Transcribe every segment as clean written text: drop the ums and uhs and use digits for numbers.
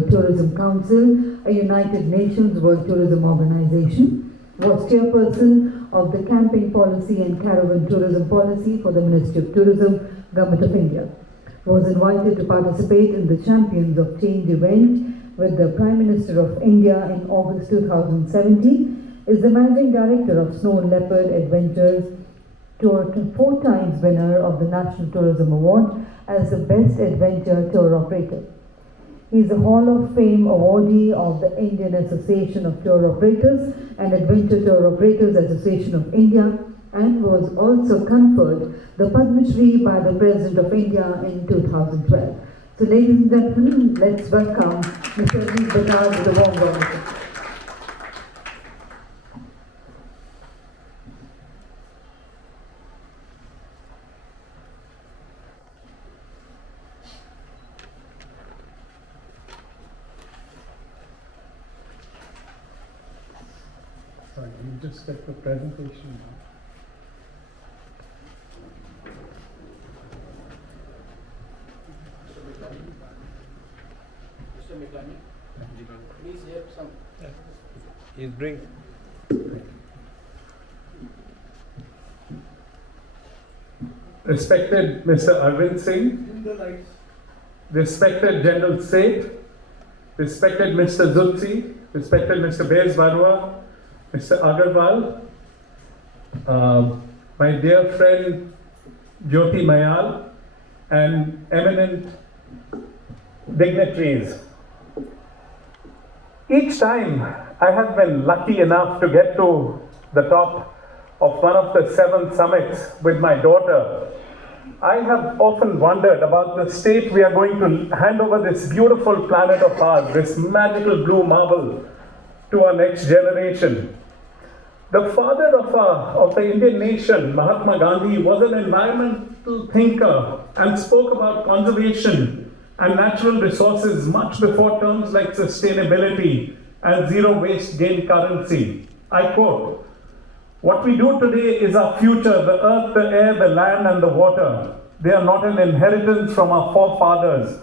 Tourism Council, a United Nations World Tourism Organization, was chairperson of the Camping Policy and Caravan Tourism Policy for the Ministry of Tourism, Government of India. Was invited to participate in the Champions of Change event with the Prime Minister of India in August 2017, is the Managing Director of Snow Leopard Adventures, tour 4 times winner of the National Tourism Award as the Best Adventure Tour Operator. He is a Hall of Fame awardee of the Indian Association of Tour Operators and Adventure Tour Operators Association of India, and was also conferred the Padma Shri by the President of India in 2012. So ladies and gentlemen, let's welcome Mr. Ajeet Bajaj with a warm welcome. Sorry, you just get the presentation now. Mr. Mechanic, please help some. He's bring. Respected Mr. Arvind Singh, respected General Seth, respected Mr. Zutsi, respected Mr. Bez Barua, Mr. Agarwal, my dear friend Jyoti Mayal, and eminent dignitaries. Each time I have been lucky enough to get to the top of one of the 7 summits with my daughter, I have often wondered about the state we are going to hand over this beautiful planet of ours, this magical blue marble, to our next generation. The father of the Indian nation, Mahatma Gandhi, was an environmental thinker and spoke about conservation and natural resources much before terms like sustainability and zero waste gained currency. I quote, "What we do today is our future, the earth, the air, the land and the water. They are not an inheritance from our forefathers,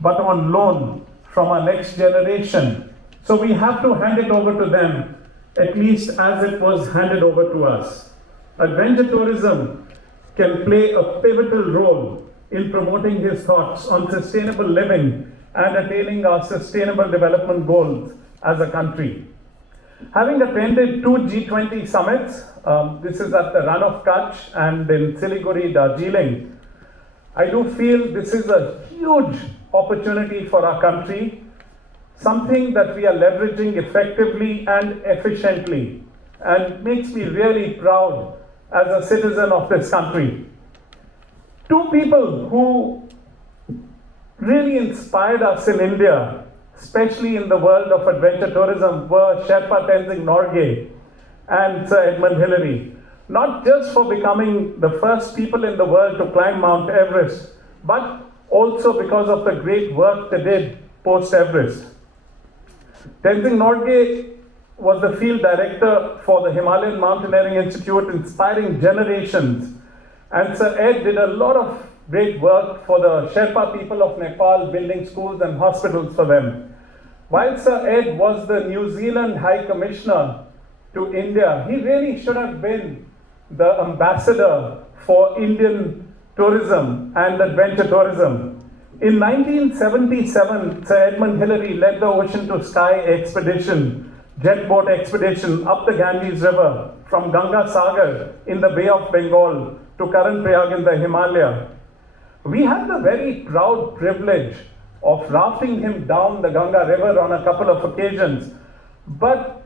but on loan from our next generation. So we have to hand it over to them, at least as it was handed over to us." Adventure tourism can play a pivotal role in promoting his thoughts on sustainable living and attaining our sustainable development goals as a country. Having attended 2 G20 summits, this is at the Run of Kutch and in Siliguri, Darjeeling, I do feel this is a huge opportunity for our country, something that we are leveraging effectively and efficiently, and makes me really proud as a citizen of this country. 2 people who really inspired us in India, especially in the world of adventure tourism, were Sherpa Tenzing Norgay and Sir Edmund Hillary. Not just for becoming the first people in the world to climb Mount Everest, but also because of the great work they did post-Everest. Tenzing Norgay was the field director for the Himalayan Mountaineering Institute, inspiring generations. And Sir Ed did a lot of great work for the Sherpa people of Nepal, building schools and hospitals for them. While Sir Ed was the New Zealand High Commissioner to India, he really should have been the ambassador for Indian tourism and adventure tourism. In 1977, Sir Edmund Hillary led the Ocean to Sky expedition, jet boat expedition up the Ganges River from Ganga Sagar in the Bay of Bengal to Karan Prayag in the Himalaya. We had the very proud privilege of rafting him down the Ganga River on a couple of occasions. But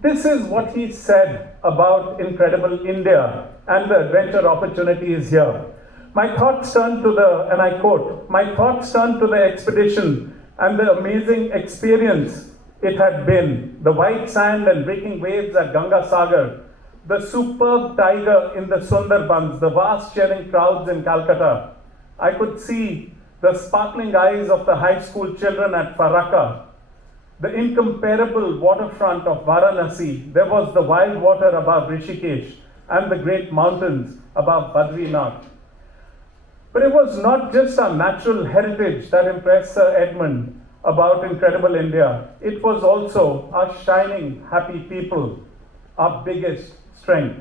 this is what he said about incredible India and the adventure opportunities here. My thoughts turned to the, and I quote, "My thoughts turned to the expedition and the amazing experience it had been. The white sand and breaking waves at Ganga Sagar, the superb tiger in the Sundarbans, the vast cheering crowds in Calcutta. I could see the sparkling eyes of the high school children at Farakka, the incomparable waterfront of Varanasi. There was the wild water above Rishikesh and the great mountains above Badrinath. But it was not just our natural heritage that impressed Sir Edmund. about Incredible India, it was also our shining, happy people, our biggest strength.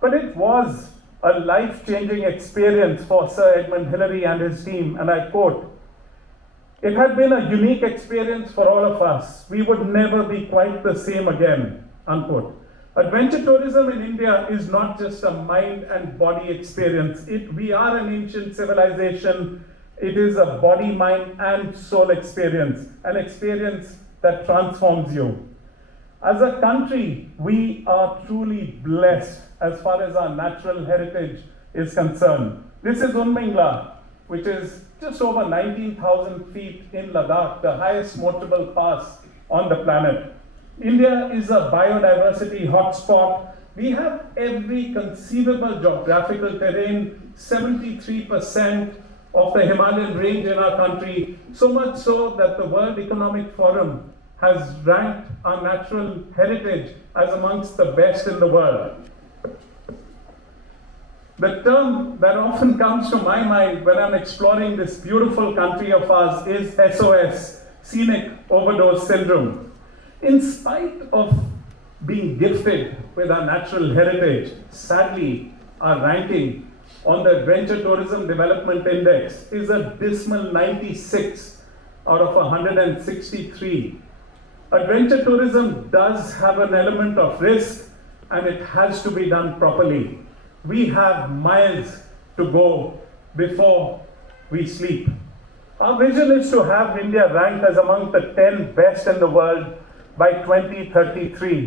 But it was a life-changing experience for Sir Edmund Hillary and his team, and I quote, "It had been a unique experience for all of us. We would never be quite the same again," unquote. Adventure tourism in India is not just a mind and body experience. We are an ancient civilization. It is a body, mind, and soul experience, an experience that transforms you. As a country, we are truly blessed as far as our natural heritage is concerned. This is Unmingla, which is just over 19,000 feet in Ladakh, the highest motorable pass on the planet. India is a biodiversity hotspot. We have every conceivable geographical terrain, 73% of the Himalayan range in our country, so much so that the World Economic Forum has ranked our natural heritage as amongst the best in the world. The term that often comes to my mind when I'm exploring this beautiful country of ours is SOS, Scenic Overdose Syndrome. In spite of being gifted with our natural heritage, sadly, our ranking on the Adventure Tourism Development Index is a dismal 96 out of 163. Adventure tourism does have an element of risk, and it has to be done properly. We have miles to go before we sleep. Our vision is to have India ranked as among the 10 best in the world by 2033.